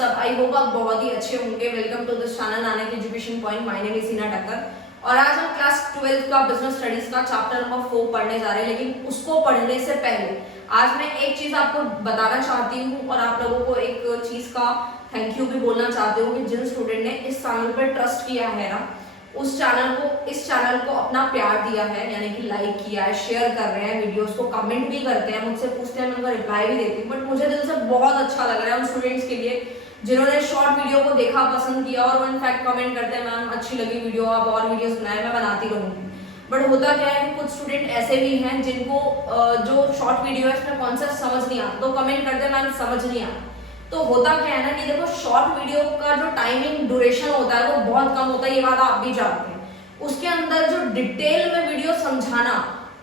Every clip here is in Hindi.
सब, आई होप आप बहुत ही अच्छे होंगे। Welcome to this channel Nanak education point. My name is Hina Thakkar और आज हम क्लास 12 का बिजनेस स्टडीज का चैप्टर नंबर 4 पढ़ने जा रहे हैं। लेकिन उसको पढ़ने से पहले आज मैं एक चीज आपको बताना चाहती हूँ और आप लोगों को एक चीज का थैंक यू भी बोलना चाहती हूँ कि जिन स्टूडेंट ने इस चैनल पर ट्रस्ट किया है ना, इस चैनल को अपना प्यार दिया है, यानी कि लाइक किया है, शेयर कर रहे हैं, वीडियोस को कमेंट भी करते हैं, मुझसे पूछते हैं, मैं उनका रिप्लाई भी देती हूँ। बट मुझे दिल से बहुत अच्छा लग रहा है उन स्टूडेंट्स के लिए जिन्होंने शॉर्ट वीडियो को देखा, पसंद किया और वो इनफैक्ट कमेंट करते हैं मैम अच्छी लगी वीडियो, आप और वीडियोस बनाए, मैं बनाती रहूंगी। बट होता क्या है कि कुछ स्टूडेंट ऐसे भी हैं जिनको जो शॉर्ट वीडियो है उसमें कॉन्सेप्ट समझ नहीं आता, तो कमेंट करते हैं मैम समझ नहीं आता। तो होता क्या है ना कि देखो, शॉर्ट वीडियो का जो टाइमिंग ड्यूरेशन होता है वो बहुत कम होता है, ये बात आप भी जानते हैं। उसके अंदर जो डिटेल में वीडियो समझाना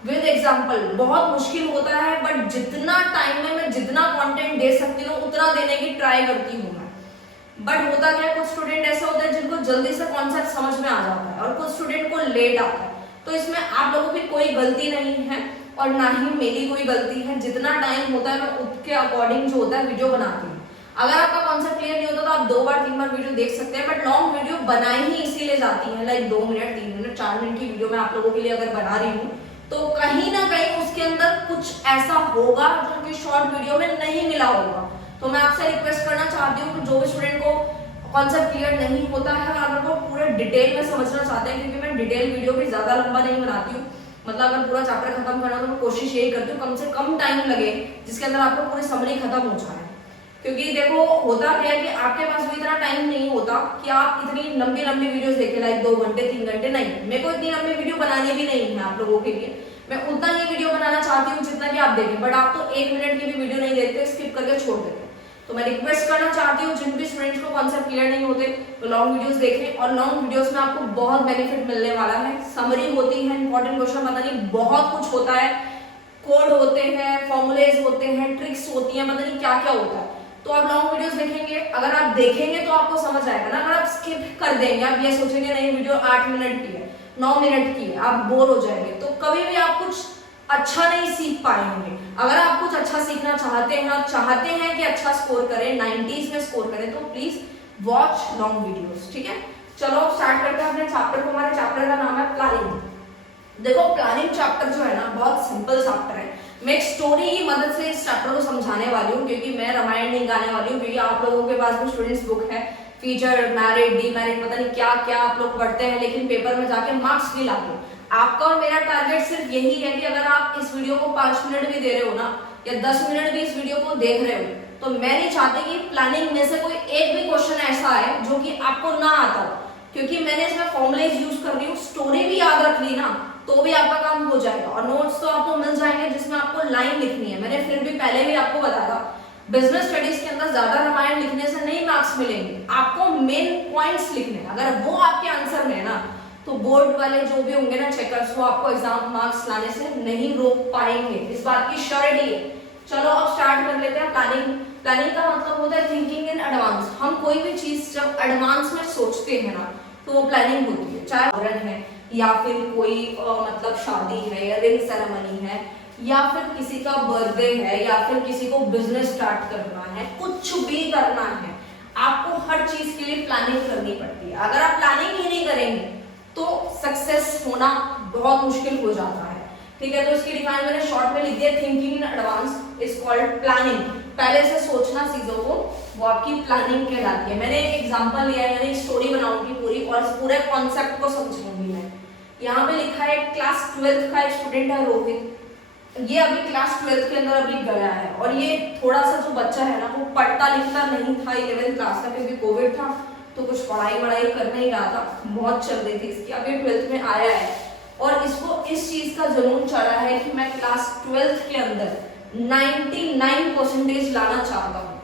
विद एग्जांपल बहुत मुश्किल होता है, बट जितना टाइम में मैं जितना कंटेंट दे सकती हूँ उतना देने की ट्राई करती हूँ मैं। बट होता क्या है, कुछ स्टूडेंट ऐसे होते हैं जिनको जल्दी से कॉन्सेप्ट समझ में आ जाता है और कुछ स्टूडेंट को लेट आता है। तो इसमें आप लोगों की कोई गलती नहीं है और ना ही मेरी कोई गलती है। जितना टाइम होता है मैं उसके अकॉर्डिंग जो होता है वीडियो बनाती हूँ। अगर आपका कॉन्सेप्ट क्लियर नहीं होता तो आप 2 बार 3 बार वीडियो देख सकते हैं, बट लॉन्ग वीडियो बनाई ही इसीलिए जाती है, लाइक 2 मिनट 3 मिनट 4 मिनट की वीडियो मैं आप लोगों के लिए अगर बना रही हूँ तो कहीं ना कहीं उसके अंदर कुछ ऐसा होगा जो कि शॉर्ट वीडियो में नहीं मिला होगा। तो मैं आपसे रिक्वेस्ट करना चाहती हूँ कि जो भी स्टूडेंट को कॉन्सेप्ट क्लियर नहीं होता है और अगर वो पूरे डिटेल में समझना चाहते हैं, क्योंकि मैं डिटेल वीडियो भी ज्यादा लंबा नहीं बनाती हूँ, मतलब अगर पूरा चैप्टर खत्म करना तो मैं कोशिश यही करती हूँ कम से कम टाइम लगे जिसके अंदर आपको पूरी समरी खत्म हो जाए। क्योंकि देखो होता क्या है कि आपके पास भी इतना टाइम नहीं होता कि आप इतनी लंबी लंबी वीडियोस देखें, लाइक 2 घंटे 3 घंटे नहीं। मेरे को इतनी लंबी वीडियो बनानी भी नहीं है आप लोगों के लिए, मैं उतना ही वीडियो बनाना चाहती हूँ जितना कि आप देखें, बट आप तो 1 मिनट की भी वीडियो नहीं देखते, स्किप करके छोड़ देते। तो मैं रिक्वेस्ट करना चाहती हूँ जिन भी स्टूडेंट्स को कॉन्सेप्ट क्लियर नहीं होते तो लॉन्ग वीडियोस देखें और लॉन्ग वीडियोस में आपको बहुत बेनिफिट मिलने वाला है। समरी होती है, इंपॉर्टेंट क्वेश्चन पता नहीं बहुत कुछ होता है, कोड होते हैं, फॉर्मूलेज होते हैं, ट्रिक्स होती है, पता नहीं क्या क्या होता है। तो आप लॉन्ग वीडियोस देखेंगे, अगर आप देखेंगे तो आपको समझ आएगा ना। अगर आप स्किप कर देंगे, आप ये सोचेंगे नहीं वीडियो 8 मिनट की है, 9 मिनट की है, आप बोर हो जाएंगे, तो कभी भी आप कुछ अच्छा नहीं सीख पाएंगे। अगर आप कुछ अच्छा सीखना चाहते हैं और चाहते हैं कि अच्छा स्कोर करें, 90s में स्कोर करें, तो प्लीज वॉच लॉन्ग वीडियोस, ठीक है। चलो स्टार्ट करते हैं अपने चैप्टर को। हमारे चैप्टर का नाम है प्लानिंग। देखो, प्लानिंग चैप्टर जो है ना बहुत सिंपल चैप्टर है। मैं एक स्टोरी की मदद से इस चैप्टर को समझाने वाली हूँ, क्योंकि मैं रामायण नहीं गाने वाली हूँ, क्योंकि आप लोगों के पास भी स्टूडेंट्स बुक है, फीचर, मैरिड, डीमैरिड, पता नहीं क्या क्या आप लोग पढ़ते हैं, लेकिन पेपर में जाके मार्क्स भी लाते हो। आपका और मेरा टारगेट सिर्फ यही है कि अगर आप इस वीडियो को 5 मिनट भी दे रहे हो ना, या 10 मिनट भी इस वीडियो को देख रहे हो, तो मैं नहीं चाहती कि प्लानिंग में से कोई एक भी क्वेश्चन ऐसा है जो कि आपको ना आता हो, क्योंकि मैंने इसमें फॉर्मुलेज यूज कर रही हूँ। स्टोरी भी याद रख ली ना तो भी आपका काम हो जाएगा और नोट्स तो आपको मिल जाएंगे जिसमें आपको लाइन लिखनी है। मैंने फिर भी पहले भी आपको बताया, बिजनेस स्टडीज के अंदर ज्यादा रामायण लिखने से नहीं मार्क्स मिलेंगे, आपको मेन पॉइंट्स लिखने हैं। अगर वो आपके आंसर में है ना तो बोर्ड वाले जो भी होंगे ना चेकर्स, वो आपको एग्जाम मार्क्स लाने से नहीं रोक पाएंगे, इस बात की श्योरिटी है। चलो अब स्टार्ट कर लेते हैं प्लानिंग। प्लानिंग का मतलब होता है थिंकिंग इन एडवांस। हम कोई भी चीज जब एडवांस में सोचते हैं ना तो वो प्लानिंग होती है, चाहे वरण है या फिर कोई मतलब शादी है या रिंग सेरेमनी है या फिर किसी का बर्थडे है या फिर किसी को बिजनेस स्टार्ट करना है, कुछ भी करना है, आपको हर चीज के लिए प्लानिंग करनी पड़ती है। अगर आप प्लानिंग ही नहीं करेंगे तो सक्सेस होना बहुत मुश्किल हो जाता है, ठीक है। तो इसकी डिफाइन मैंने शॉर्ट में लिख दिया, thinking in advance is called planning. पहले से सोचना चीजों को, वो आपकी प्लानिंग कहलाती है। मैंने एक एग्जांपल लिया है, मैंने एक स्टोरी बनाऊंगी पूरी और पूरे कॉन्सेप्ट को समझाऊंगी मैं। यहाँ पे लिखा है क्लास 12 का एक स्टूडेंट है रोहित, ये अभी क्लास 12 के अंदर अभी गया है और ये थोड़ा सा जो बच्चा है ना वो पढ़ता लिखता नहीं था 11th क्लास का, क्योंकि कोविड था तो कुछ पढ़ाई वढ़ाई कर नहीं रहा था, मौज चल रही थी इसकी। अभी 12th में आया है और इसको इस चीज का जुनून चढ़ा है कि मैं क्लास 12th के अंदर 99% लाना चाहता हूँ।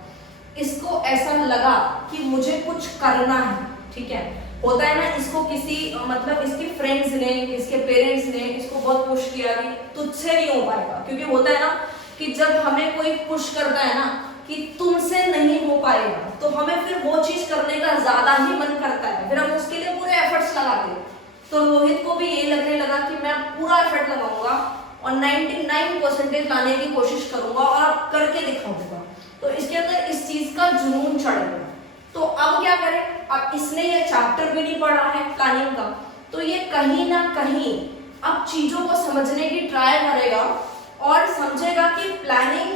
इसको ऐसा लगा कि मुझे कुछ करना है, ठीक है। होता है ना, इसको किसी मतलब इसके फ्रेंड्स ने, इसके पेरेंट्स ने इसको बहुत पुश किया कि तुझसे नहीं हो पाएगा, क्योंकि होता है ना कि जब हमें कोई पुश करता है ना कि तुमसे नहीं हो पाएगा तो हमें फिर वो चीज करने का ज्यादा ही मन करता है, फिर हम उसके लिए पूरे एफर्ट्स लगाते हैं। तो रोहित को भी यही लगने लगा कि मैं पूरा एफर्ट लगाऊंगा और 99% लाने की कोशिश करूंगा और अब करके दिखाऊंगा। तो इसके अंदर इस चीज का जुनून चढ़ गया। तो अब क्या करें, अब इसने ये चैप्टर भी नहीं पढ़ा है प्लानिंग का, तो ये कहीं ना कहीं अब चीजों को समझने की ट्राई करेगा और समझेगा कि प्लानिंग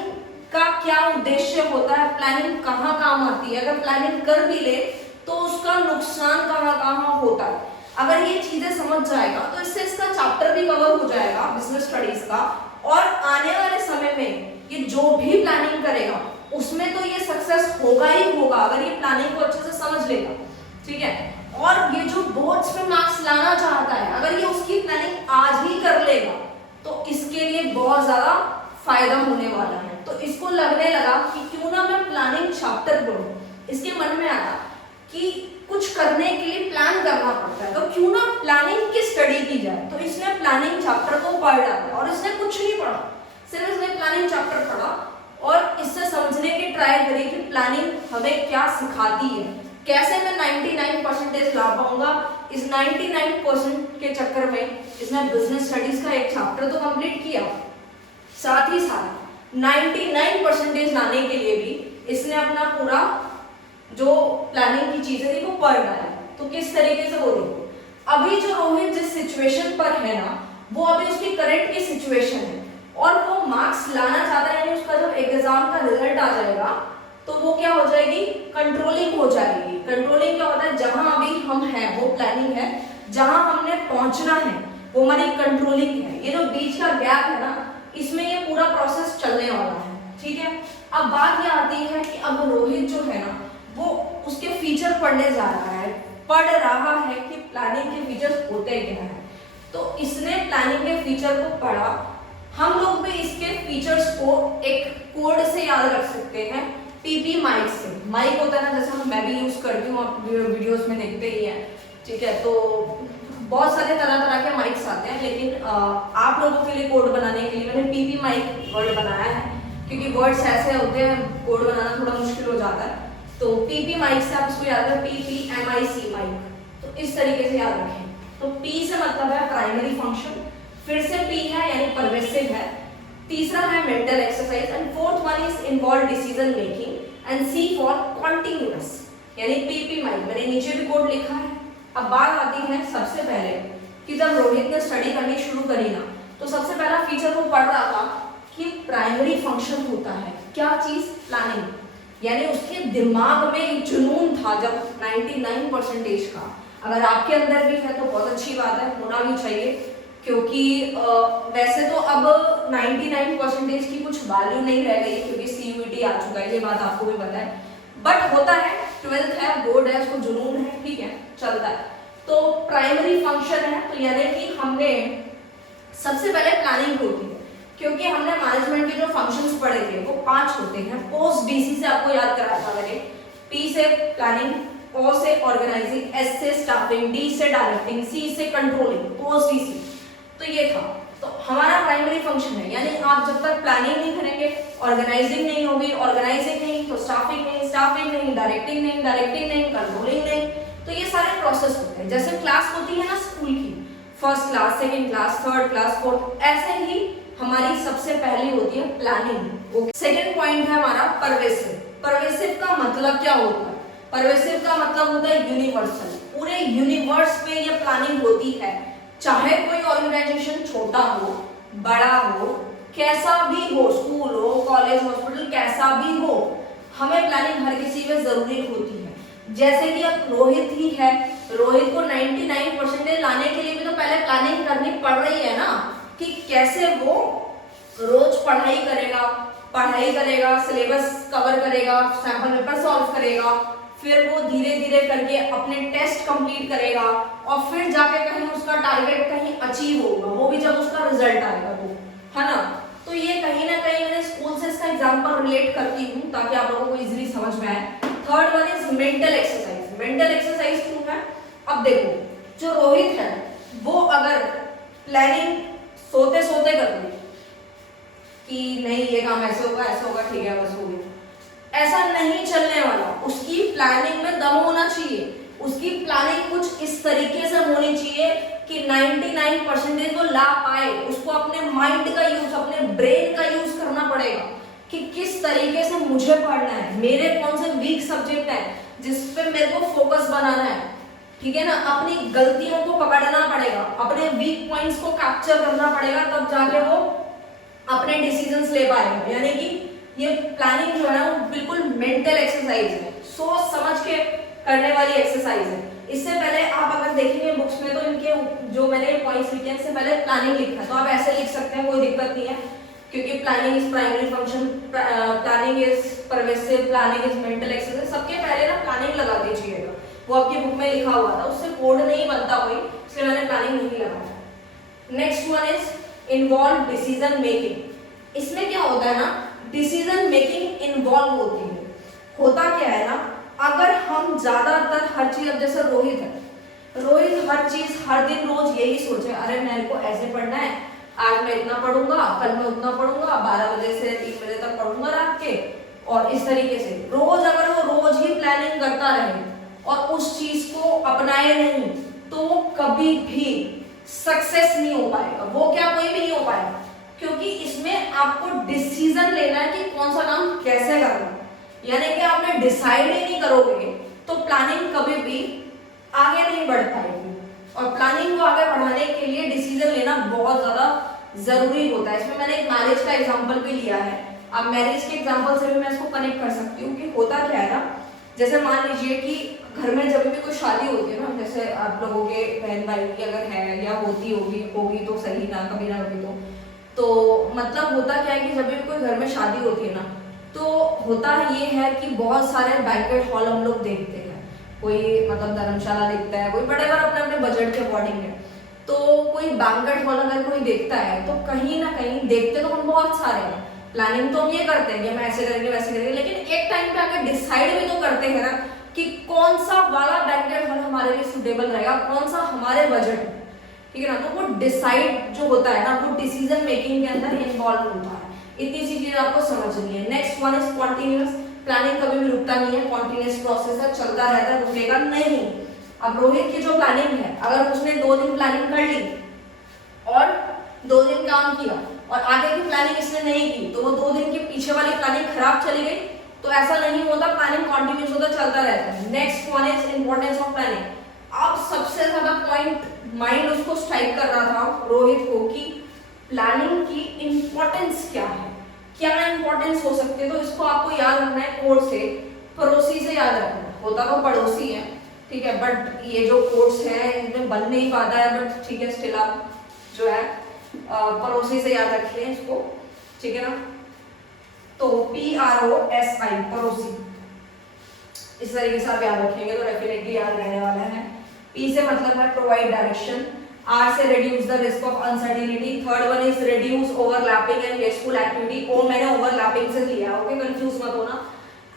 का क्या उद्देश्य होता है, प्लानिंग कहाँ काम आती है, अगर प्लानिंग कर भी ले तो उसका नुकसान कहाँ कहाँ होता है। अगर ये चीजें समझ जाएगा तो इससे इसका चैप्टर भी कवर हो जाएगा बिजनेस स्टडीज का, और आने वाले समय में ये जो भी प्लानिंग करेगा उसमें तो ये सक्सेस होगा ही होगा अगर ये प्लानिंग को अच्छे से समझ लेगा, ठीक है। और ये जो बोर्ड्स में मार्क्स लाना चाहता है, अगर ये उसकी प्लानिंग आज ही कर लेगा तो इसके लिए बहुत ज्यादा फायदा होने वाला है। तो इसको लगने लगा कि क्यों ना मैं प्लानिंग चैप्टर पढ़ूं, इसके मन में आया कि कुछ करने के लिए प्लान करना पड़ता है, तो क्यों ना प्लानिंग की स्टडी की जाए। तो इसने प्लानिंग चैप्टर को पढ़ डाला और इसने कुछ नहीं पढ़ा, सिर्फ इसने प्लानिंग चैप्टर पढ़ा और इससे समझने की ट्राई करी कि प्लानिंग हमें क्या सिखाती है, कैसे मैं 99% ला पाऊंगा। इस 99% के चक्कर में इसने बिजनेस स्टडीज का एक चैप्टर तो कंप्लीट किया, साथ ही साथ 99% लाने के लिए भी इसने अपना पूरा जो प्लानिंग की चीजें थी वो पढ़ डाला। तो किस तरीके से, वो देखो अभी जो रोहित जिस सिचुएशन पर है ना, वो अभी उसकी करंट की सिचुएशन है और वो मार्क्स लाना चाहता है, यानी उसका जब एग्जाम का रिजल्ट आ जाएगा तो वो क्या हो जाएगी, कंट्रोलिंग हो जाएगी। कंट्रोलिंग क्या होता है, जहां अभी हम हैं वो प्लानिंग है, जहां हमने पहुंचना है वो हमारी कंट्रोलिंग है। ये जो बीच का गैप है ना, इसमें ये पूरा प्रोसेस चलने वाला है, ठीक है। अब बात ये आती है कि अब रोहित जो है ना, वो उसके फीचर पढ़ने जा रहा है, पढ़ रहा है कि प्लानिंग के फीचर्स होते क्या है। तो इसने प्लानिंग के फीचर को पढ़ा। हम लोग भी इसके फीचर्स को एक कोड से याद रख सकते हैं, पीपी माइक से। माइक होता है ना, जैसे मैं भी यूज करती हूँ, आप वीडियोस में देखते ही हैं, ठीक है। तो बहुत सारे तरह तरह के माइक्स आते हैं, लेकिन आप लोगों के लिए कोड बनाने के लिए मैंने पीपी माइक वर्ड बनाया है, क्योंकि वर्ड्स ऐसे होते हैं कोड बनाना थोड़ा मुश्किल हो जाता है। तो पीपी माइक से आप इसको याद रखें, PPMIC माइक, तो इस तरीके से याद रखें। तो P से मतलब है प्राइमरी फंक्शन, फिर से P है यानी परवेसिव है, तीसरा है mental exercise, and fourth one is involve decision making, and C for continuous यानी पीपी माइक। मैंने नीचे भी कोड लिखा है। अब बात आती है सबसे पहले कि जब रोहित ने स्टडी करनी शुरू करी ना, तो सबसे पहला फीचर वो पढ़ रहा था कि प्राइमरी फंक्शन होता है क्या चीज, प्लानिंग। यानी उसके दिमाग में एक जुनून था जब 99% का। अगर आपके अंदर भी है तो बहुत अच्छी बात है, होना भी चाहिए, क्योंकि वैसे तो अब 99% की कुछ वैल्यू नहीं रह गई, क्योंकि CUET आ चुका है, ये बात आपको भी पता है। बट होता है, 12th है, बोर्ड है, उसको जुनून है, ठीक है, चलता है। तो प्राइमरी फंक्शन है, तो यानी कि हमने सबसे पहले प्लानिंग होती है, क्योंकि हमने मैनेजमेंट के जो फंक्शंस पढ़े थे वो 5 होते हैं। पोस्ट DC से आपको याद कराया था मैंने, P से प्लानिंग, O से ऑर्गेनाइजिंग, S से स्टाफिंग, D से डायरेक्टिंग, C से कंट्रोलिंग, पोस्ट DC। तो ये था, तो हमारा प्राइमरी फंक्शन है, यानी आप जब तक प्लानिंग नहीं करेंगे, ऑर्गेनाइजिंग नहीं होगी, ऑर्गेनाइजिंग नहीं तो स्टाफिंग नहीं, स्टाफिंग नहीं डायरेक्टिंग नहीं, डायरेक्टिंग नहीं कंट्रोलिंग नहीं। तो ये सारे प्रोसेस होते हैं। जैसे क्लास होती है ना स्कूल की, first class, second class, third class, fourth, ऐसे ही हमारी सबसे पहली होती है प्लानिंग। सेकेंड पॉइंट है हमारा परवेसिव। परवेसिव का मतलब क्या होता है, परवेसिव का मतलब होता है यूनिवर्सल। पूरे यूनिवर्स में ये प्लानिंग होती है, चाहे कोई ऑर्गेनाइजेशन छोटा हो, बड़ा हो, कैसा भी हो, स्कूल हो, कॉलेज, हॉस्पिटल, कैसा भी हो, हमें प्लानिंग हर किसी में जरूरी होती है। जैसे कि अब रोहित ही है, रोहित को 99% लाने के लिए भी तो पहले प्लानिंग करनी पड़ रही है ना, कि कैसे वो रोज पढ़ाई करेगा, सिलेबस कवर करेगा, सैंपल पेपर सॉल्व करेगा, फिर वो धीरे धीरे करके अपने टेस्ट कंप्लीट करेगा और फिर जाके कहीं उसका टारगेट कहीं अचीव होगा, वो भी जब उसका रिजल्ट आएगा तो, है ना। तो ये कहीं ना कहीं मैंने स्कूल से इसका एग्जांपल रिलेट करती हूँ ताकि आप लोगों को इजीली समझ में आए। Third one is mental exercise. Mental exercise क्यों है, अब देखो जो रोहित है वो अगर प्लानिंग सोते सोते कर ली कि नहीं ये काम ऐसे होगा, ठीक है बस हो गया, ऐसा नहीं चलने वाला। उसकी प्लानिंग में दम होना चाहिए, उसकी प्लानिंग कुछ इस तरीके से होनी चाहिए कि 99% वो ला पाए। उसको अपने माइंड का यूज, अपने ब्रेन का यूज करना पड़ेगा कि किस तरीके से मुझे पढ़ना है, मेरे कौन से वीक सब्जेक्ट है जिस पे मेरे को फोकस बनाना है, ठीक है ना, अपनी गलतियों को पकड़ना पड़ेगा, अपने वीक पॉइंट्स को कैप्चर करना पड़ेगा, तब जाके वो अपने डिसीजंस ले पाएगा। यानी कि ये प्लानिंग जो है वो बिल्कुल मेंटल एक्सरसाइज है, सोच समझ के करने वाली एक्सरसाइज है। इससे पहले आप अगर देखेंगे बुक्स में तो इनके जो मैंने पॉइंट्स लिखे हैं इससे पहले प्लानिंग लिखा है, तो आप ऐसे लिख सकते हैं, कोई दिक्कत नहीं है, क्योंकि planning is primary function, planning is pervasive, planning is mental exercise, सबके पहले ना प्लानिंग लगा दीजिएगा। वो आपकी बुक में लिखा हुआ था, उससे कोड नहीं बनता कोई, इसलिए मैंने प्लानिंग नहीं लगाया। Next one is involve decision making. इसमें क्या होता है ना, डिसीजन मेकिंग इन्वॉल्व होती है। होता क्या है ना, अगर हम ज्यादातर हर चीज, अब जैसे रोहित है, रोहित हर चीज हर दिन रोज यही सोचे, अरे मेरे को ऐसे पढ़ना है, आज मैं इतना पढ़ूंगा, कल मैं उतना पढ़ूंगा, 12 बजे से 3 बजे तक पढ़ूंगा रात के, और इस तरीके से रोज अगर वो रोज ही प्लानिंग करता रहे और उस चीज को अपनाए नहीं, तो वो कभी भी सक्सेस नहीं हो पाएगा, वो क्या कोई भी नहीं हो पाएगा, क्योंकि इसमें आपको डिसीजन लेना है कि कौन सा काम कैसे करना है। यानी कि आपने डिसाइड ही नहीं करोगे तो प्लानिंग कभी भी आगे नहीं बढ़ पाएगी, और प्लानिंग को आगे बढ़ाने के लिए डिसीजन लेना बहुत ज्यादा जरूरी होता है। इसमें मैंने एक मैरिज का एग्जांपल भी लिया है, अब मैरिज के एग्जांपल से भी मैं इसको कनेक्ट कर सकती हूँ कि होता क्या है ना, जैसे मान लीजिए कि घर में जब भी कोई शादी होती है ना, जैसे आप लोगों के बहन भाई की अगर है या होती होगी तो सही, ना कभी ना कभी तो मतलब होता क्या है कि जब भी कोई घर में शादी होती है ना, तो होता ये है कि बहुत सारे बैंक्वेट हॉल हम लोग देखते हैं, कोई मतलब धर्मशाला देखता है, कोई बड़े अपने अपने बजट के अकॉर्डिंग है, तो कोई बैंक्वेट हॉल अगर कोई देखता है तो कहीं ना कहीं देखते तो हम बहुत सारे हैं, प्लानिंग तो हम ये करते हैं कि हम ऐसे करेंगे वैसे करेंगे, लेकिन एक टाइम पे आकर डिसाइड भी तो करते हैं ना कि कौन सा वाला बैंक्वेट हॉल हमारे लिए सुटेबल रहेगा, कौन सा हमारे बजट में, ठीक है ना। तो वो डिसाइड जो होता है ना, वो डिसीजन मेकिंग के अंदर इन्वॉल्व होता है। इतनी सी चीज आपको समझनी है। Next one is continuous. Planning कभी भी रुकता नहीं है, कॉन्टिन्यूअस प्रोसेस है, चलता रहता है, रुकेगा नहीं। अब रोहित की जो प्लानिंग है, अगर उसने 2 दिन प्लानिंग कर ली और 2 दिन काम किया और आगे की प्लानिंग इसने नहीं की, तो वो 2 दिन की पीछे वाली प्लानिंग खराब चली गई, तो ऐसा नहीं होता, प्लानिंग कॉन्टिन्यूस होता, चलता रहता है। Next one is importance of planning. अब सबसे ज्यादा पॉइंट माइंड उसको स्ट्राइक कर रहा था रोहित को कि प्लानिंग की इंपॉर्टेंस क्या है, क्या इंपॉर्टेंस हो सकती है। तो इसको आपको याद रखना है, कोड से, पड़ोसी से याद रखना है। होता तो पड़ोसी है, ठीक है, बट ये जो कोड्स हैं इनमें बन नहीं पाता है, बट ठीक है, स्टिल आप जो है पड़ोसी से याद रखिए इसको, ठीक है ना। तो PROSI, पड़ोसी, इस तरीके से आप याद रखेंगे तो डेफिनेटली याद रहने वाला है। P से मतलब है प्रोवाइड डायरेक्शन, R से reduce the risk of uncertainty, third one is reduce overlapping and wasteful activity. O मैंने ओवरलैपिंग से लिया, ओके, कंफ्यूज मत होना।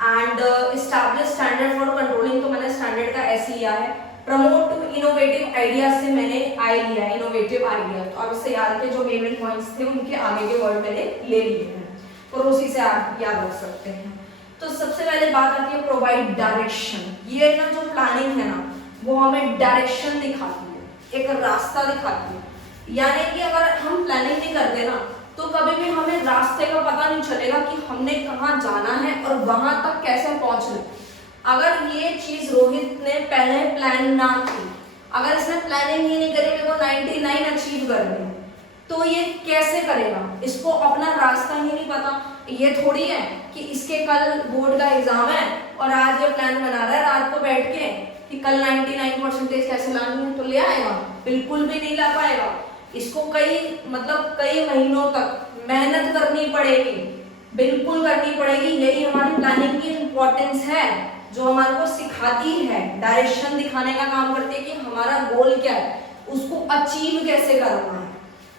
And establish standard for controlling, तो मैंने स्टैंडर्ड का S लिया है। प्रमोट टू इनोवेटिव आइडियाज से मैंने I लिया है, इनोवेटिव आइडिया। तो अब इससे याद के जो मेन पॉइंट्स थे उनके आगे के वर्ड मैंने ले लिए हैं, पड़ोसी से आप याद रख सकते हैं। तो सबसे पहले बात आती है प्रोवाइड डायरेक्शन। ये ना जो प्लानिंग है ना, वो हमें डायरेक्शन दिखाती है, एक रास्ता दिखाती है। यानी कि अगर हम प्लानिंग नहीं करते ना, तो कभी भी हमें रास्ते का पता नहीं चलेगा कि हमने कहाँ जाना है और वहां तक कैसे पहुंचना है। अगर ये चीज रोहित ने पहले प्लान ना की, अगर इसने प्लानिंग ही नहीं करी मेरे को 99 अचीव करने, तो ये कैसे करेगा? इसको अपना रास्ता ही नहीं पता। ये थोड़ी है कि इसके कल बोर्ड का एग्जाम है और आज ये प्लान बना रहा है रात को बैठ के कि कल 99% कैसे लानी है, तो ले आएगा? बिल्कुल भी नहीं ला पाएगा। इसको कई महीनों तक मेहनत करनी पड़ेगी, बिल्कुल करनी पड़ेगी। यही हमारी प्लानिंग की इम्पोर्टेंस है, जो हमारे को सिखाती है, डायरेक्शन दिखाने का काम करती है कि हमारा गोल क्या है, उसको अचीव कैसे करना है,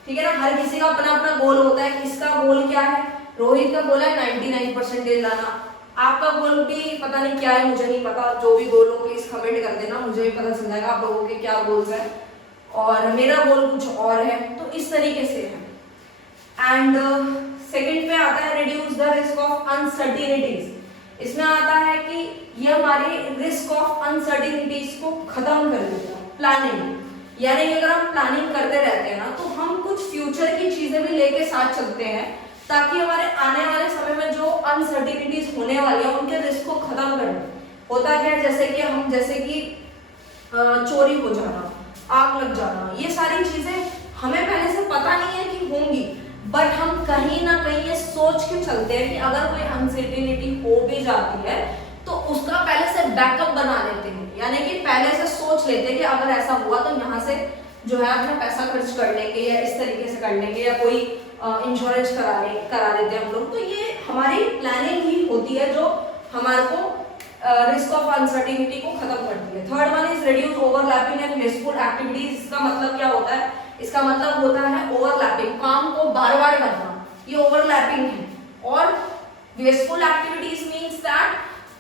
ठीक है ना। हर किसी का अपना अपना गोल होता है। किसका गोल क्या है? रोहित का गोल है 99% लाना। आपका गोल भी पता नहीं क्या है, मुझे नहीं पता। जो भी गोल हो प्लीज कमेंट कर देना, मुझे भी पता चल जाएगा आप लोगों के क्या गोल्स है, और मेरा गोल कुछ और है। तो इस तरीके से है। एंड सेकंड पे आता है reduce the risk of uncertainties. इसमें आता है कि ये हमारी रिस्क ऑफ अनसर्टेनिटीज को खत्म कर देता है प्लानिंग। यानी कि अगर हम प्लानिंग करते रहते हैं ना, तो हम कुछ फ्यूचर की चीजें भी लेके साथ चलते हैं, ताकि हमारे आने वाले समय में जो अनसर्टेनिटीज होने वाली है उनके रिस्क को खत्म कर दें। होता क्या है, जैसे कि चोरी हो जाना, आग लग जाना, ये सारी चीजें हमें पहले से पता नहीं है कि होंगी, बट हम कहीं ना कहीं ये सोच के चलते हैं कि अगर कोई अनसर्टेनिटी हो भी जाती है तो उसका पहले से बैकअप बना लेते हैं, यानी कि पहले से सोच लेते हैं कि अगर ऐसा हुआ तो यहाँ से जो है अपना पैसा खर्च कर लेंगे या इस तरीके से कर लेंगे या कोई इंश्योरेंस करा लेते हैं हम लोग। तो ये हमारी प्लानिंग ही होती है जो हमारे को रिस्क ऑफ अनसर्टेनिटी को खत्म करती है। Third one is reduce overlapping and wasteful activities. इसका मतलब क्या होता है? इसका मतलब होता है ओवरलैपिंग, काम को बार बार करना, ये ओवरलैपिंग है। और वेस्टफुल एक्टिविटीज मींस दैट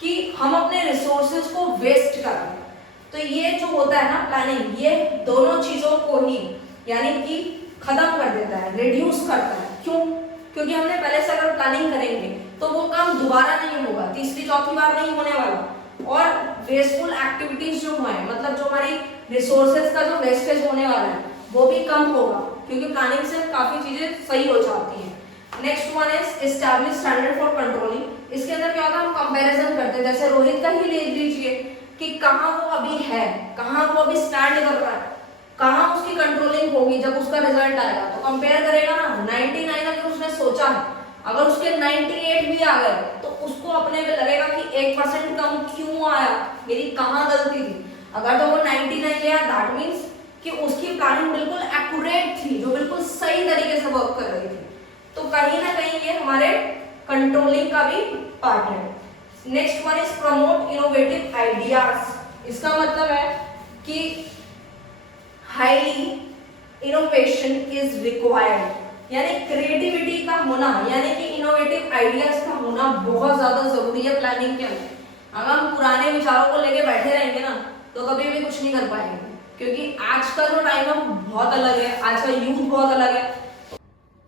कि हम अपने रिसोर्सेज को वेस्ट कर रहे हैं। तो ये जो होता है ना प्लानिंग, ये दोनों चीजों को ही यानी कि खत्म कर देता है, रिड्यूस करता है। क्यों? क्योंकि हमने पहले से अगर प्लानिंग करेंगे तो वो काम दोबारा नहीं होगा, तीसरी चौथी बार नहीं होने वाला। और वेस्टफुल एक्टिविटीज जो है, मतलब जो हमारी रिसोर्सेज का जो वेस्टेज होने वाला है वो भी कम होगा, क्योंकि प्लानिंग से काफी चीजें सही हो जाती हैं। Next one is establish standard for controlling. इसके अंदर क्या होता है, हम कंपैरिजन करते हैं। जैसे रोहित का ही ले लीजिए कि कहाँ वो अभी है, कहाँ वो अभी स्टैंड कर रहा है, कहाँ उसकी कंट्रोलिंग होगी जब उसका रिजल्ट आएगा। तो कंपेयर करेगा ना, 99 अगर उसने सोचा है, अगर उसके 98 भी आ गए तो उसको अपने में लगेगा कि 1% कम क्यों आया, मेरी कहाँ गलती थी। अगर तो वो 99 लिया, दैट मीन्स कि उसकी प्लानिंग बिल्कुल एक्यूरेट थी, जो बिल्कुल सही तरीके से वर्क कर रही थी। तो कहीं ना कहीं ये हमारे कंट्रोलिंग का भी पार्ट है। Next one is promote innovative ideas. इसका मतलब है कि हाईली इनोवेशन इज रिक्वायर्ड, यानी क्रिएटिविटी का होना, यानी कि इनोवेटिव आइडियाज का होना बहुत ज्यादा जरूरी है प्लानिंग के अंदर। अगर हम पुराने विचारों को लेके बैठे रहेंगे ना तो कभी भी कुछ नहीं कर पाएंगे, क्योंकि आज का जो टाइम है बहुत अलग है, आज का यूथ बहुत अलग है।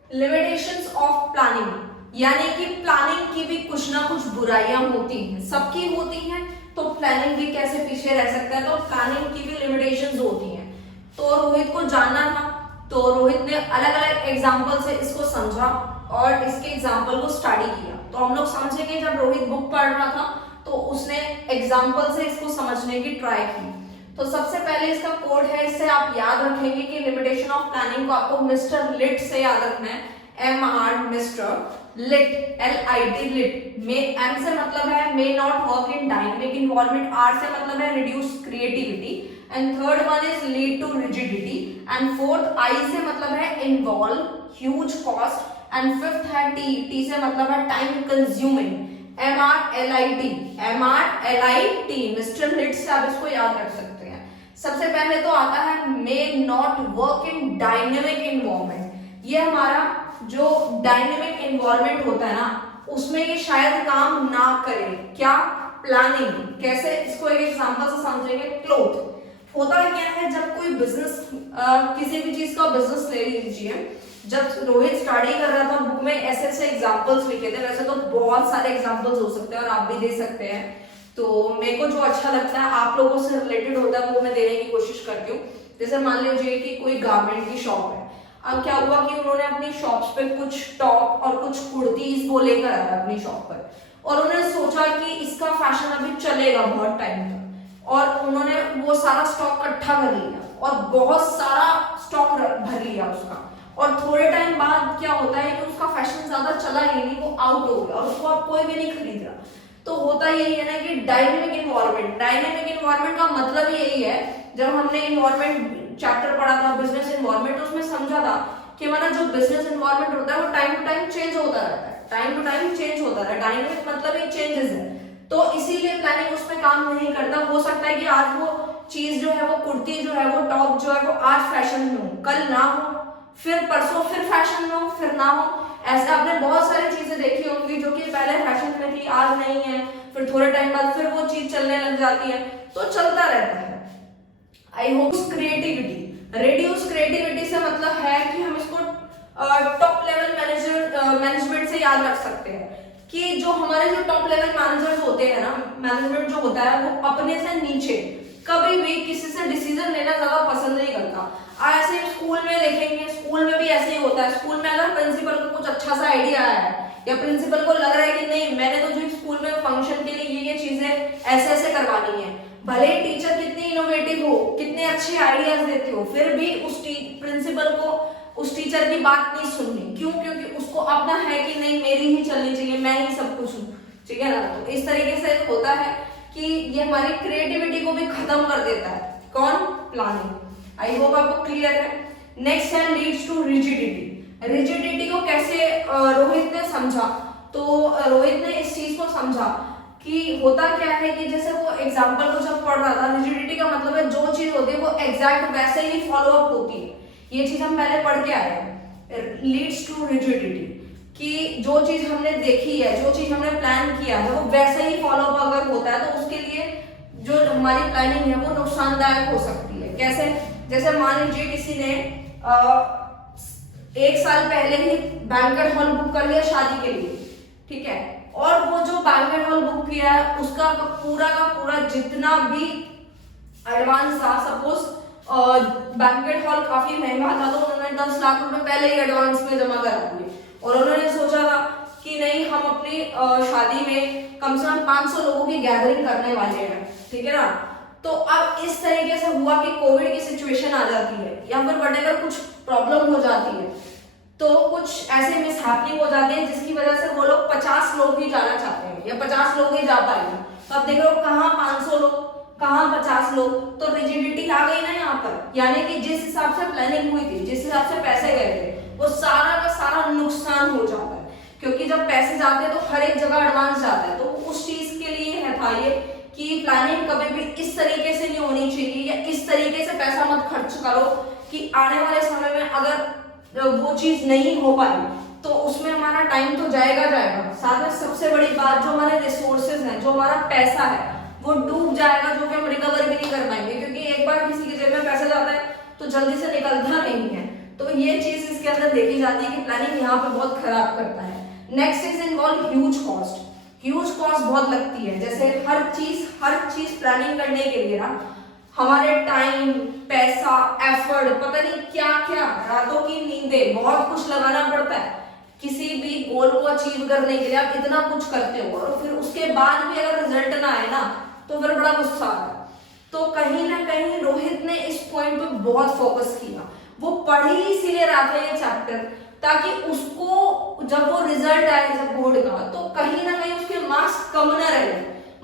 लिमिटेशंस ऑफ प्लानिंग, यानी कि प्लानिंग की भी कुछ ना कुछ बुराइयां होती हैं, सबकी होती हैं, तो प्लानिंग भी कैसे पीछे रह सकता है, तो प्लानिंग की भी लिमिटेशंस होती हैं। तो रोहित को जानना था, तो रोहित ने अलग अलग एग्जाम्पल से इसको समझा और इसके एग्जाम्पल को स्टडी किया। तो हम लोग समझेंगे जब रोहित बुक पढ़ रहा था तो उसने एग्जाम्पल से इसको समझने की ट्राई की। तो सबसे पहले इसका कोड है, इससे आप याद रखेंगे कि लिमिटेशन ऑफ प्लानिंग को आपको मिस्टर लिट से याद रखना है। MR mister lit, LIT lit में M से मतलब है may not work in dynamic environment, R से मतलब है reduce creativity, and third one is lead to rigidity, and fourth I से मतलब है involve huge cost, and fifth है T से मतलब है time consuming. MR LIT mister lit से आप इसको याद रख सकते हैं। सबसे पहले तो आता है may not work in dynamic environment. ये हमारा जो डायनेमिक इन्वायरमेंट होता है ना, उसमें ये शायद काम ना करे। क्या? प्लानिंग। कैसे? इसको एक एग्जांपल से समझेंगे। क्लोथ होता क्या है, जब कोई बिजनेस किसी भी चीज का बिजनेस ले लीजिए, जब रोहित स्टडी कर रहा था बुक में ऐसे ऐसे एग्जांपल्स लिखे थे, वैसे तो बहुत सारे एग्जांपल्स हो सकते हैं और आप भी दे सकते हैं। तो मेरे को जो अच्छा लगता है आप लोगों से रिलेटेड होता है वो मैं देने की कोशिश करती हूँ। जैसे मान लीजिए कि कोई गारमेंट की शॉप है। अब क्या हुआ कि उन्होंने अपनी शॉप्स पे कुछ टॉप और कुछ कुर्तीज वो लेकर आया अपनी शॉप पर, और उन्होंने सोचा कि इसका फैशन अभी चलेगा बहुत टाइम तक, और उन्होंने वो सारा स्टॉक इकट्ठा कर लिया और बहुत सारा स्टॉक भर लिया उसका। और थोड़े टाइम बाद क्या होता है कि उसका फैशन ज्यादा चला ही नहीं, वो आउट हो गया और उसको अब कोई भी नहीं खरीद रहा। तो होता यही है ना कि डायनेमिक इन्वायरमेंट। डायनेमिक इन्वायरमेंट का मतलब यही है, जब हमने इन्वायरमेंट चैप्टर पढ़ा था बिजनेस इन्वायरमेंट, उसमें समझा था कि हमारा जो बिजनेस इन्वायरमेंट होता है वो टाइम टू टाइम चेंज होता रहता है, टाइम टू टाइम चेंज होता रहता है। डायनेमिक मतलब ये चेंजेस है, तो इसीलिए प्लानिंग उसमें काम नहीं करता। हो सकता है कि आज वो चीज जो है, वो कुर्ती जो है, वो टॉप जो है, वो आज फैशन में हो, कल ना हो, फिर परसों फिर फैशन में हो, फिर ना हो। ऐसे आपने बहुत सारी चीजें देखी होंगी जो कि पहले फैशन में थी, आज नहीं है, फिर थोड़े टाइम बाद फिर वो चीज चलने लग जाती है, तो चलता रहता है। I hope creativity, reduce creativity से मतलब है कि हम इसको टॉप लेवल मैनेजमेंट से याद रख सकते हैं कि जो हमारे जो टॉप लेवल मैनेजर्स होते हैं ना, मैनेजमेंट जो होता है वो अपने से नीचे कभी भी किसी से डिसीजन लेना ज्यादा पसंद नहीं करता। ऐसे स्कूल में देखेंगे, स्कूल में भी ऐसे ही होता है। स्कूल में अगर प्रिंसिपल को कुछ अच्छा सा आइडिया आया है या प्रिंसिपल को लग रहा है कि नहीं मैंने तो जो स्कूल में फंक्शन के लिए ये चीजें ऐसे ऐसे करवानी है, भले ही टीचर कितनी इनोवेटिव हो, कितने अच्छे आइडियाज देते हो, फिर भी उस प्रिंसिपल को उस टीचर की बात नहीं सुननी। क्यों? क्योंकि उसको अपना है कि नहीं मेरी ही चलनी चाहिए, मैं ही सब कुछ हूँ, ठीक है ना। तो इस तरीके से होता है कि ये हमारी क्रिएटिविटी को भी खत्म कर देता है। कौन? प्लानिंग। आई होप आपको क्लियर है। नेक्स्ट है लीड्स टू रिजिडिटी। रिजिडिटी को कैसे रोहित ने समझा? तो रोहित ने इस चीज को समझा कि होता क्या है कि जैसे वो एग्जाम्पल को जब पढ़ रहा था, रिजिडिटी का मतलब है जो चीज होती है वो एग्जैक्ट वैसे ही फॉलो अप होती है। ये चीज हम पहले पढ़ के आए हैं, लीड्स टू रिजिडिटी, कि जो चीज हमने देखी है, जो चीज हमने प्लान किया है, वो वैसे ही फॉलो अप अगर होता है तो उसके लिए जो हमारी प्लानिंग है वो नुकसानदायक हो सकती है। कैसे? जैसे मान लीजिए किसी ने 1 साल पहले ही बैंक्वेट हॉल बुक कर लिया शादी के लिए, ठीक है, और वो जो बैंक्वेट हॉल बुक किया है उसका पूरा का पूरा जितना भी एडवांस था, सपोज बैंक्वेट हॉल काफी महंगा था तो उन्होंने 10 लाख रुपए पहले ही एडवांस में जमा करा दिए, और उन्होंने सोचा था कि नहीं हम अपनी शादी में कम से कम 500 लोगों की गैदरिंग करने वाले हैं, ठीक है ना। तो अब इस तरीके से हुआ कि कोविड की सिचुएशन आ जाती है या फिर वटेवर कुछ प्रॉब्लम हो जाती है, तो कुछ ऐसे मिसहैपनिंग हो जाते हैं जिसकी वजह से वो लोग 50 लोग ही जाना चाहते हैं या 50 लोग ही जा पाएंगे। तो अब देख रहे हो कहाँ 500 लोग, कहाँ 50 लोग, तो रिजिडिटी आ गई ना यहाँ पर। यानी कि जिस हिसाब से प्लानिंग हुई थी, जिस हिसाब से पैसे गए थे, वो सारा का सारा नुकसान हो जाता है, क्योंकि जब पैसे जाते हैं तो हर एक जगह एडवांस जाता है। तो उस चीज के लिए है था ये कि प्लानिंग कभी भी इस तरीके से नहीं होनी चाहिए, या इस तरीके से पैसा मत खर्च करो कि आने वाले समय में अगर वो चीज नहीं हो पाई तो उसमें हमारा टाइम तो जाएगा जाएगा, साथ में सबसे बड़ी बात जो हमारे रिसोर्सेज हैं, जो हमारा पैसा है वो डूब जाएगा, जो कि हम रिकवर भी नहीं कर पाएंगे, क्योंकि एक बार किसी की जेब में पैसा जाता है तो जल्दी से निकलता नहीं है। तो ये चीज इसके अंदर देखी जाती है कि प्लानिंग यहाँ पे बहुत खराब करता है। Next is involve huge cost. Huge cost बहुत लगती है, जैसे हर चीज प्लानिंग करने के लिए ना हमारे टाइम, पैसा, एफर्ट, पता नहीं क्या क्या, रातों की नींदें, बहुत कुछ लगाना पड़ता है किसी भी गोल को अचीव करने के लिए। आप इतना कुछ करते हो और फिर उसके बाद भी अगर रिजल्ट ना आए ना तो फिर बड़ा गुस्सा आता है। तो कहीं ना कहीं रोहित ने इस पॉइंट पे बहुत फोकस किया, वो पढ़ ही इसीलिए रहा था ये चैप्टर, ताकि उसको जब वो रिजल्ट आए जब बोर्ड का, तो कहीं ना कहीं उसके मार्क्स कम ना रहे।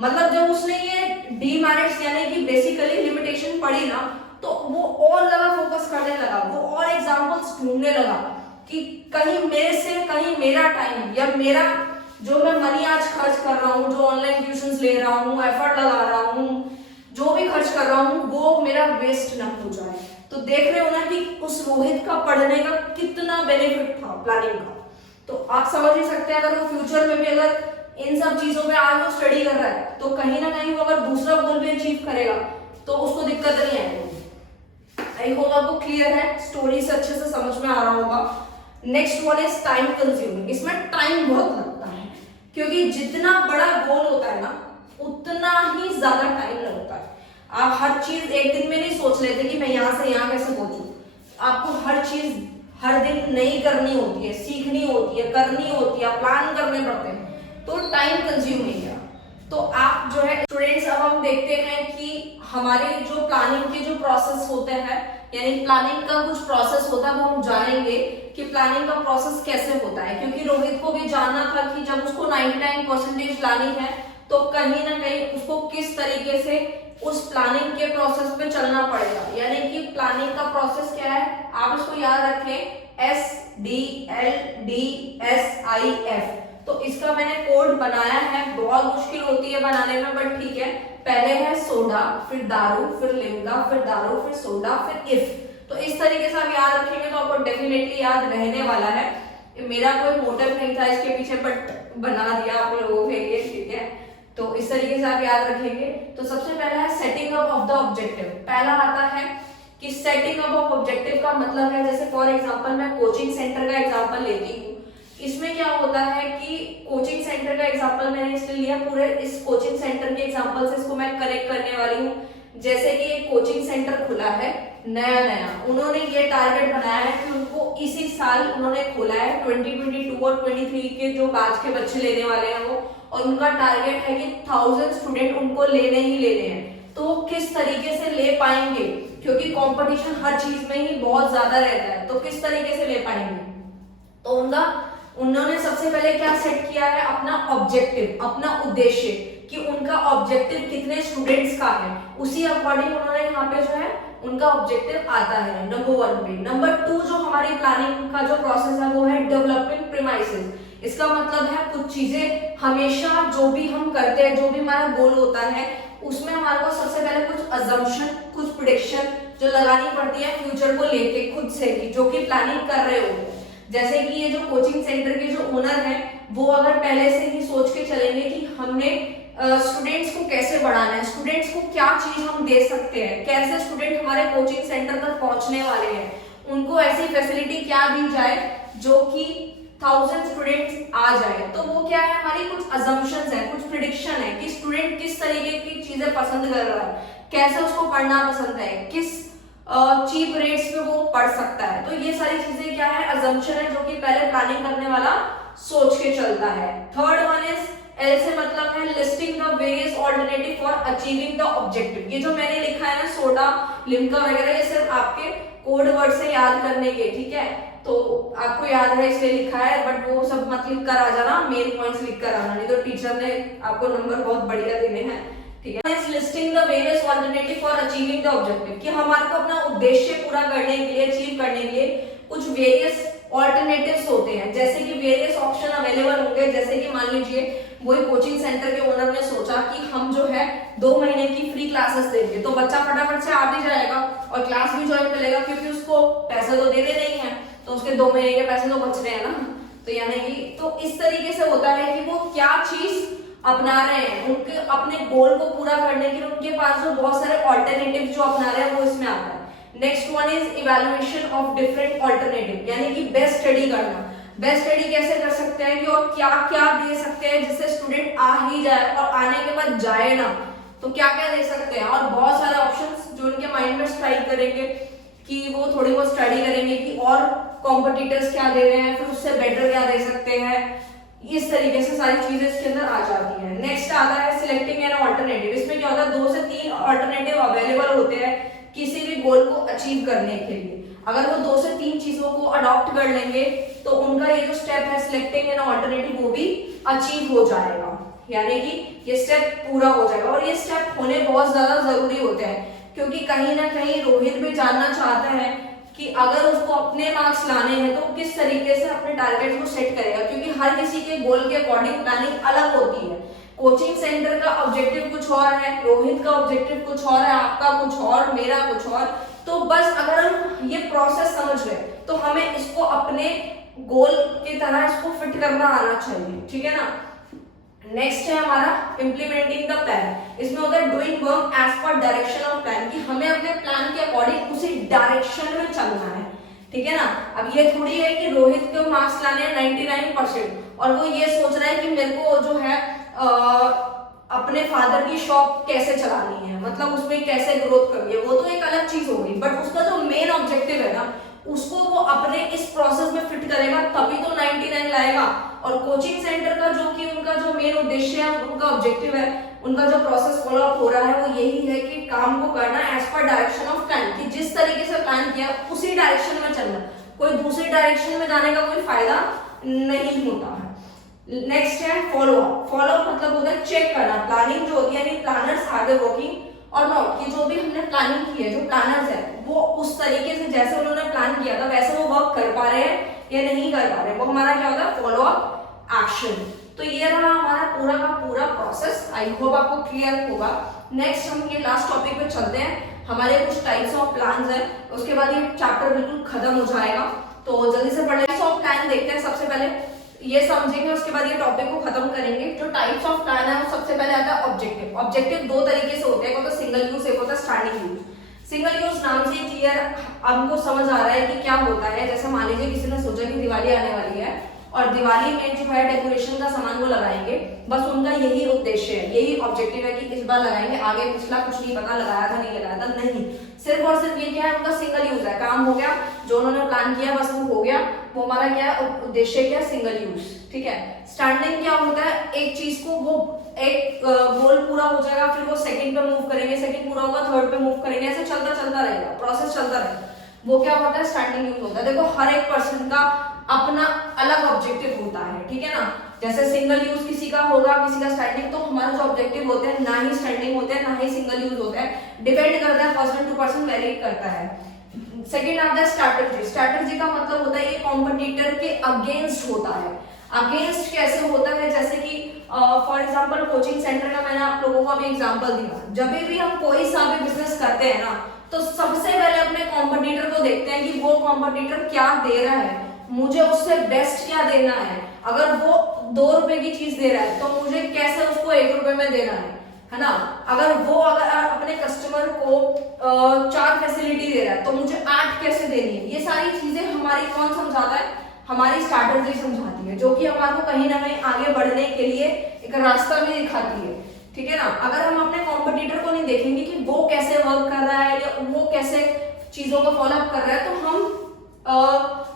मतलब जब उसने ये डीमेरिट्स यानी कि बेसिकली लिमिटेशन पढ़ी ना, तो वो और ज्यादा फोकस करने लगा, वो और एग्जांपल्स ढूंढने लगा कि कहीं मेरे से, कहीं मेरा टाइम या मेरा जो मैं मनी आज खर्च कर रहा हूँ, जो ऑनलाइन ट्यूशंस ले रहा हूँ, एफर्ट लगा रहा हूँ, जो भी खर्च कर रहा हूँ, वो मेरा वेस्ट ना हो जाए। तो देख रहे हो ना कि उस रोहित का पढ़ने का कितना बेनिफिट था प्लानिंग का। तो आप समझ ही सकते हैं अगर वो फ्यूचर में भी अगर इन सब चीजों पे आज वो स्टडी कर रहा है तो कहीं ना कहीं वो अगर दूसरा गोल भी अचीव करेगा तो उसको दिक्कत नहीं आएगी। आई होप आपको क्लियर है, स्टोरी से अच्छे से समझ में आ रहा होगा। Next one is time consuming. इसमें टाइम बहुत लगता है, क्योंकि जितना बड़ा गोल होता है ना उतना ही ज्यादा टाइम लगता है। आप हर चीज एक दिन में नहीं सोच लेते कि मैं यहाँ से यहाँ कैसे पहुंचूं। आपको हर चीज हर दिन नई करनी होती है, सीखनी होती है, करनी होती है, प्लान करने पड़ते हैं, तो टाइम कंज्यूमिंग है। तो आप जो है स्टूडेंट्स, अब हम देखते हैं कि हमारे जो प्लानिंग के जो प्रोसेस होते हैं, यानी प्लानिंग का कुछ प्रोसेस होता है, वो हम जानेंगे कि प्लानिंग का प्रोसेस कैसे होता है। क्योंकि रोहित को भी जानना था कि जब उसको 99% लानी है तो कहीं ना कहीं उसको किस तरीके से उस प्लानिंग के प्रोसेस पे चलना पड़ेगा। यानी कि प्लानिंग का प्रोसेस क्या है, आप इसको याद रखें, SDLDSIF। तो इसका मैंने कोड बनाया है, बहुत मुश्किल होती है बनाने में बट ठीक है। पहले है सोडा, फिर दारू, फिर लिम्का, फिर दारू, फिर सोडा, फिर इफ। तो इस तरीके से आप याद रखेंगे तो आपको डेफिनेटली याद रहने वाला है। मेरा कोई मोटिव नहीं था इसके पीछे बट बना दिया आप लोगों के लिए, ठीक है। तो इस तरीके से आप याद रखेंगे। तो सबसे पहला है setting up of the objective. पहला आता है कि सेटिंग अप ऑफ ऑब्जेक्टिव का मतलब है, जैसे फॉर एग्जांपल मैं कोचिंग सेंटर का एग्जांपल लेती हूँ। इसमें क्या होता है कि कोचिंग सेंटर का एग्जांपल मैंने इसलिए लिया, पूरे इस कोचिंग सेंटर के एग्जांपल से इसको मैं कनेक्ट करने वाली हूँ। जैसे कि एक कोचिंग सेंटर खुला है नया नया, उन्होंने ये टारगेट बनाया है कि उनको इसी साल उन्होंने खोला है 2022 और 23 के जो बैच के बच्चे लेने वाले हैं वो, और उनका टारगेट है कि 1000 स्टूडेंट उनको लेने ही लेने हैं। तो किस तरीके से ले पाएंगे, क्योंकि कंपटीशन हर चीज में ही बहुत ज्यादा रहता है, तो किस तरीके से ले पाएंगे। तो उन्होंने सबसे पहले क्या सेट किया है, अपना ऑब्जेक्टिव, अपना उद्देश्य, कि उनका ऑब्जेक्टिव कितने स्टूडेंट्स का है, उसी अकॉर्डिंग उन्होंने यहाँ पे जो है उनका ऑब्जेक्टिव आता है नंबर 1 पे। नंबर 2 जो हमारी प्लानिंग का जो प्रोसेस है वो है डेवलपिंग प्रीमाइसेस। इसका मतलब है कुछ चीजें हमेशा जो भी हम करते हैं, जो भी हमारा गोल होता है, उसमें हमारे को सबसे पहले कुछ अजम्पशन, कुछ प्रेडिक्शन जो लगानी पड़ती है फ्यूचर को लेके खुद से ही, जो कि प्लानिंग कर रहे हो। जैसे कि ये जो कोचिंग सेंटर के जो ओनर है वो अगर पहले से ही सोच के चलेंगे कि हमने स्टूडेंट्स को कैसे बढ़ाना है, स्टूडेंट्स को क्या चीज हम दे सकते हैं, कैसे स्टूडेंट हमारे कोचिंग सेंटर तक पहुंचने वाले हैं, उनको ऐसी फैसिलिटी क्या दी जाए जो कि 1000 स्टूडेंट्स आ जाए। तो वो क्या है, हमारी कुछ अजम्पशंस है, कुछ प्रिडिक्शन है कि स्टूडेंट किस तरीके की चीजें पसंद कर रहा है, कैसे उसको पढ़ना पसंद है, किस चीप रेट्स पे वो पढ़ सकता है। तो ये सारी चीजें क्या है, अजम्पशन है, जो कि पहले प्लानिंग करने वाला सोच के चलता है। थर्ड वन इज एल से मतलब है listing the various alternative for achieving the objective. ये जो मैंने लिखा है ना, सोडा, लिम्का वगैरह, ये सिर्फ आपके कोड वर्ड से याद करने के, ठीक है, तो आपको याद है इसलिए लिखा है, बट वो सब मत लिख कर आ जाना, मेन पॉइंट्स लिख कर आना, नहीं तो टीचर ने आपको नंबर बहुत बढ़िया देने हैं, ठीक है। Is listing the various alternative for achieving the objective, कि हमारे को अपना उद्देश्य पूरा करने के लिए, अचीव करने के लिए कुछ वेरियस ऑल्टरनेटिव्स होते हैं, जैसे कि वेरियस ऑप्शन अवेलेबल होंगे। जैसे कि मान लीजिए वही कोचिंग सेंटर के ओनर ने सोचा कि हम जो है 2 महीने की फ्री क्लासेस देंगे, तो बच्चा फटाफट से आ भी जाएगा और क्लास भी ज्वाइन कर लेगा, क्योंकि उसको पैसे तो देने नहीं है, तो उसके 2 महीने के पैसे तो बच रहे हैं ना। तो यानी कि तो इस तरीके से होता है कि वो क्या चीज अपना रहे हैं, उनके अपने गोल को पूरा करने के लिए उनके पास जो बहुत सारे ऑल्टरनेटिव जो अपना रहे हैं वो इसमें आता है। Next one is evaluation of different alternative, यानी कि बेस्ट स्टडी करना। बेस्ट स्टडी कैसे कर सकते हैं कि और क्या क्या दे सकते हैं जिससे स्टूडेंट आ ही जाए और आने के बाद जाए ना, तो क्या क्या दे सकते हैं, और बहुत सारे ऑप्शंस जो उनके माइंड में स्ट्राइक करेंगे कि वो थोड़ी बहुत स्टडी करेंगे कि और कॉम्पिटिटर्स क्या दे रहे हैं, फिर उससे बेटर क्या दे सकते हैं। इस तरीके से सारी चीजें इसके अंदर आ जाती हैं। नेक्स्ट आता है सिलेक्टिंग एन ऑल्टरनेटिव। इसमें क्या होता है, 2 से 3 ऑल्टरनेटिव अवेलेबल होते हैं किसी भी गोल को अचीव करने के लिए। अगर वो 2 से 3 चीजों को अडॉप्ट कर लेंगे तो उनका ये जो स्टेप है सिलेक्टिंग एन ऑल्टरनेटिव वो भी अचीव हो जाएगा, यानी कि ये स्टेप पूरा हो जाएगा। और ये स्टेप होने बहुत ज्यादा जरूरी होते हैं, क्योंकि कहीं ना कहीं रोहित भी जानना चाहता है कि अगर उसको अपने मार्क्स लाने हैं तो किस तरीके से अपने टारगेट को सेट करेगा, क्योंकि हर किसी के गोल के अकॉर्डिंग प्लानिंग अलग होती है। कोचिंग सेंटर का ऑब्जेक्टिव कुछ और है, रोहित का ऑब्जेक्टिव कुछ और है, आपका कुछ और, मेरा कुछ और। तो बस अगर हम ये प्रोसेस समझ गए तो हमें इसको अपने गोल की तरह इसको फिट करना आना चाहिए, ठीक है ना। नेक्स्ट है हमारा इम्प्लीमेंटिंग द प्लान। इसमें होता है doing work as per direction of plan, कि हमें अपने प्लान के अकॉर्डिंग उसी डायरेक्शन में चलना है, ठीक है ना। अब ये थोड़ी है कि रोहित को मार्क्स लाने हैं 99% और वो ये सोच रहा है कि मेरे को जो है अपने फादर की शॉप कैसे चलानी है, मतलब उसमें कैसे ग्रोथ करनी है, वो तो एक अलग चीज होगी। बट उसका जो मेन ऑब्जेक्टिव है ना, उसको वो अपने इस प्रोसेस में फिट करेगा तभी तो 99 लाएगा। और कोचिंग सेंटर का जो कि उनका जो मेन उद्देश्य है, उनका ऑब्जेक्टिव है, उनका जो प्रोसेस फॉलो अप हो रहा है वो यही है कि काम को करना as per direction of plan, कि जिस तरीके से प्लान किया उसी डायरेक्शन में चलना, कोई दूसरी डायरेक्शन में जाने का कोई फायदा नहीं होता है। नेक्स्ट है फॉलो अप। फॉलो अप मतलब होता है चेक करना। प्लानिंग जो होती है यानी प्लानर्स आर दे वर्किंग और नॉट, कि जो भी हमने प्लानिंग की है, जो प्लानर्स है वो उस तरीके से जैसे उन्होंने प्लान किया था वैसे वो वर्क कर पा रहे हैं या नहीं कर पा रहे, वो हमारा क्या होता है फॉलो अप एक्शन। तो ये रहा हमारा पूरा का पूरा प्रोसेस। आई होप आपको क्लियर होगा। नेक्स्ट हम ये लास्ट टॉपिक पे चलते हैं। हमारे कुछ टाइप्स ऑफ प्लान्स है, उसके बाद ये चैप्टर बिल्कुल खत्म हो जाएगा, तो जल्दी से पढ़ टाइप्स ऑफ प्लान देखते हैं। सबसे पहले ये समझेंगे, उसके बाद ये टॉपिक को खत्म करेंगे। जो टाइप्स ऑफ प्लान है वो सबसे पहले आता है ऑब्जेक्टिव। ऑब्जेक्टिव 2 तरीके से होते हैं, एक होता है सिंगल यूज, एक होता है स्टैंडिंग यूज। सिंगल यूज नाम से क्लियर हमको समझ आ रहा है कि क्या होता है। जैसे मान लीजिए किसी ने सोचा कि दिवाली आने वाली है और दिवाली में जो है डेकोरेशन का सामान वो लगाएंगे। बस उनका यही उद्देश्य है, यही ऑब्जेक्टिव है कि इस बार लगाएंगे, आगे पिछला कुछ नहीं पता लगाया था नहीं लगाया था, नहीं, सिर्फ और सिर्फ ये क्या है, उनका सिंगल यूज है, काम हो गया, जो उन्होंने प्लान किया बस वो हो गया, वो हमारा क्या है उद्देश्य, क्या सिंगल यूज, ठीक है। स्टैंडिंग क्या होता है, एक चीज को वो एक गोल पूरा हो जाएगा, फिर वो सेकंड पे मूव करेंगे, सेकंड पूरा होगा थर्ड पे मूव करेंगे, ऐसे चलता चलता रहेगा, प्रोसेस चलता रहेगा, वो क्या होता है स्टैंडिंग यूज होता है। देखो हर एक पर्सन का अपना अलग ऑब्जेक्टिव होता है, ठीक है ना, जैसे सिंगल यूज किसी का होगा, किसी का स्टैंडिंग, तो हमारे जो ऑब्जेक्टिव होते हैं ना ही स्टैंडिंग होते हैं ना ही सिंगल यूज होता है, डिपेंड करता है, पर्सन टू पर्सन वेरी करता है। सेकंड आता है स्ट्रैटेजी। स्ट्रैटेजी का मतलब होता है ये कॉम्पिटिटर के अगेंस्ट होता है। अगेंस्ट कैसे होता है, जैसे कि फॉर एग्जांपल कोचिंग सेंटर का मैंने आप लोगों को अभी एग्जांपल दिया, जब भी हम कोई सा भी बिजनेस करते हैं ना, तो सबसे पहले अपने कॉम्पिटिटर को देखते हैं कि वो कॉम्पिटिटर क्या दे रहा है, मुझे उससे बेस्ट क्या देना है। अगर वो 2 रुपए की चीज दे रहा है तो मुझे कैसे उसको 1 रुपए में देना है ना। अगर अपने कस्टमर को 4 फैसिलिटी दे रहा है तो मुझे 8 कैसे देनी है। ये सारी चीजें हमारी कौन समझाता है, हमारी स्ट्रैटेजी समझाती है, जो कि हमारे कहीं ना कहीं आगे बढ़ने के लिए एक रास्ता भी दिखाती है, ठीक है ना। अगर हम अपने कॉम्पिटिटर को नहीं देखेंगे कि वो कैसे वर्क कर रहा है या वो कैसे चीजों को फॉलो अप कर रहा है, तो हम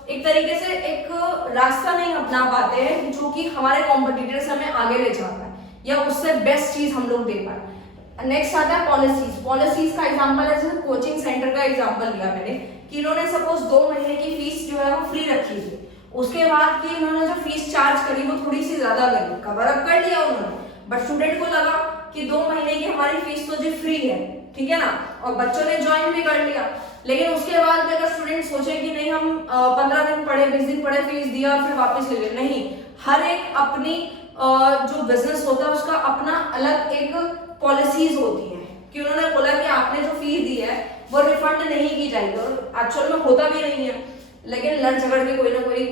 एक तरीके से एक रास्ता नहीं अपना पाते हैं जो कि हमारे कॉम्पिटिटर से हमें आगे ले जाता है या उससे बेस्ट चीज हम लोग दे पाए। नेक्स्ट आता है पॉलिसीज। पॉलिसीज का एग्जांपल है, जैसे कोचिंग सेंटर का एग्जांपल लिया मैंने कि इन्होंने सपोज 2 महीने की फीस जो है वो फ्री रखी थी, उसके बाद की इन्होंने जो फीस चार्ज करी वो थोड़ी सी ज्यादा करी, कवर अप कर लिया उन्होंने, बट स्टूडेंट को लगा कि 2 महीने की हमारी फीस तो जी फ्री है, ठीक है ना, और बच्चों ने ज्वाइन भी कर लिया। लेकिन उसके बाद अगर स्टूडेंट सोचे कि नहीं हम 15 दिन पढ़े 20 दिन पढ़े फीस दिया और फिर वापस ले लें, नहीं, हर एक अपनी जो बिजनेस होता है उसका अपना अलग एक पॉलिसीज होती है कि उन्होंने बोला कि आपने जो फीस दी है वो रिफंड नहीं की जाएगी, और एक्चुअल में होता भी नहीं है, लेकिन लड़ झगड़ के कोई ना कोई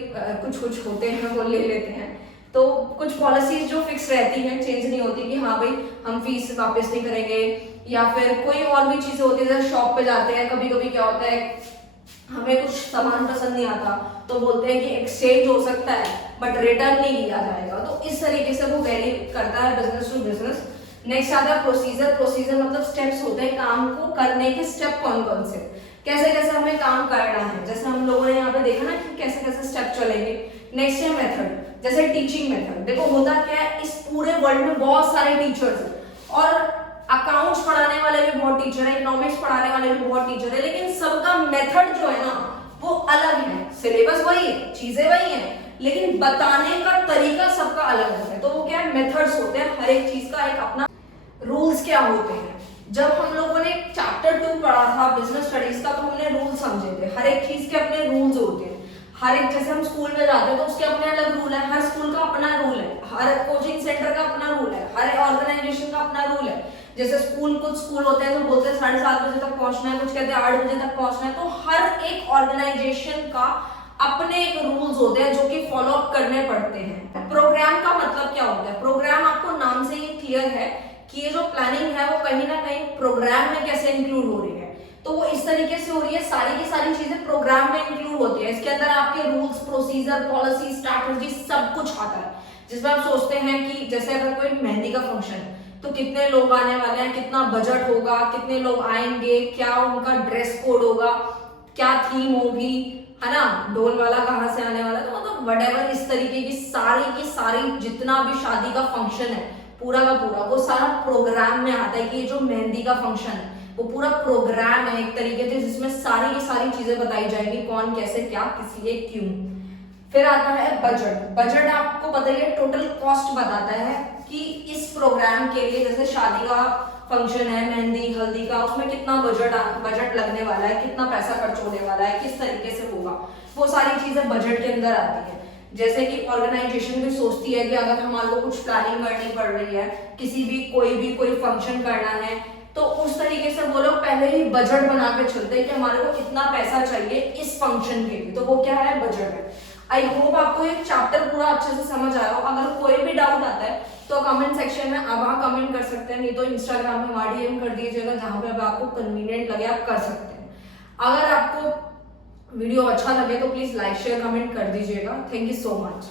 कुछ होते हैं वो ले लेते हैं। तो कुछ पॉलिसीज जो फिक्स रहती हैं, चेंज नहीं होती कि हाँ भाई हम फीस वापस नहीं करेंगे, या फिर कोई और भी चीजें होती है, जैसे शॉप पे जाते हैं, कभी कभी क्या होता है हमें कुछ सामान पसंद नहीं आता तो बोलते हैं कि एक्सचेंज हो सकता है बट रिटर्न नहीं किया जाएगा, तो इस तरीके से वो वेरी करता है बिजनेस टू बिजनेस। नेक्स्ट आता है प्रोसीजर। प्रोसीजर मतलब स्टेप्स होते हैं, काम को करने के स्टेप कौन कौन से, कैसे कैसे हमें काम करना है, जैसे हम लोगों ने यहाँ पे देखा ना कि कैसे कैसे स्टेप चलेंगे। नेक्स्ट है मेथड, जैसे टीचिंग मेथड। देखो होता क्या है, इस पूरे वर्ल्ड में बहुत सारे टीचर्स हैं और अकाउंट्स पढ़ाने वाले भी बहुत टीचर है, इकोनॉमिक्स पढ़ाने वाले भी बहुत टीचर है, लेकिन सबका मेथड जो है ना वो अलग है। सिलेबस वही है, चीजें वही है, लेकिन बताने का तरीका सबका अलग होता है। तो वो क्या है, मेथड्स होते हैं, हर एक चीज का एक अपना रूल्स क्या होते हैं। जब हम लोगों ने चैप्टर 2 पढ़ा था बिजनेस स्टडीज का, तो हमने रूल समझे थे, हर एक चीज के अपने रूल्स होते हैं। हर एक, जैसे हम स्कूल में जाते हैं तो उसके अपने अलग रूल है, हर स्कूल का अपना रूल है, हर कोचिंग सेंटर का अपना रूल है, हर ऑर्गेनाइजेशन का अपना रूल है। जैसे कुछ स्कूल होते हैं तो बोलते हैं 7:30 बजे तक पहुंचना है, कुछ कहते हैं 8 बजे तक पहुंचना है। तो हर एक ऑर्गेनाइजेशन का अपने एक रूल्स होते हैं जो कि फॉलो अप करने पड़ते हैं। प्रोग्राम का मतलब क्या होता है, प्रोग्राम आपको नाम से ही क्लियर है कि ये जो प्लानिंग है वो कहीं ना कहीं प्रोग्राम में कैसे इंक्लूड हो रही है। तो वो इस तरीके से हो रही है, सारी की सारी चीजें प्रोग्राम में इंक्लूड होती है। इसके अंदर आपके रूल्स, प्रोसीजर, पॉलिसी, स्ट्रैटेजी सब कुछ आता है। जिसमें आप सोचते हैं कि जैसे अगर कोई मेहंदी का फंक्शन तो कितने लोग आने वाले हैं, कितना बजट होगा, कितने लोग आएंगे, क्या उनका ड्रेस कोड होगा, क्या थीम होगी, है ना, ढोल वाला कहाँ से आने वाला, तो मतलब व्हाटएवर इस तरीके की सारी जितना भी शादी का फंक्शन है पूरा का पूरा वो सारा प्रोग्राम में आता है। कि ये जो मेहंदी का फंक्शन है वो पूरा प्रोग्राम है एक तरीके से, जिसमें सारी की सारी चीजें बताई जाएंगी, कौन कैसे क्या किस लिए क्यों। फिर आता है बजट। बजट आपको पता ही है, टोटल कॉस्ट बताता है कि इस प्रोग्राम के लिए, जैसे शादी का फंक्शन है, मेहंदी हल्दी का, उसमें कितना बजट लगने वाला है, कितना पैसा खर्च होने वाला है, किस तरीके से होगा, वो सारी चीजें बजट के अंदर आती है। जैसे कि ऑर्गेनाइजेशन भी सोचती है कि अगर हमारे को कुछ प्लानिंग करनी पड़ रही है, किसी भी कोई फंक्शन करना है, तो उस तरीके से वो लोग पहले ही बजट बना के चलते हैं कि हमारे को इतना पैसा चाहिए इस फंक्शन के लिए। तो वो क्या है, बजट है। आई होप आपको ये चैप्टर पूरा अच्छे से समझ आया हो। अगर कोई भी डाउट आता है तो कमेंट सेक्शन में आप वहाँ कमेंट कर सकते हैं, नहीं तो इंस्टाग्राम में वहाँ DM कर दीजिएगा, जहाँ पे आपको कन्वीनियंट लगे आप कर सकते हैं। अगर आपको वीडियो अच्छा लगे तो प्लीज लाइक शेयर कमेंट कर दीजिएगा। Thank you so much.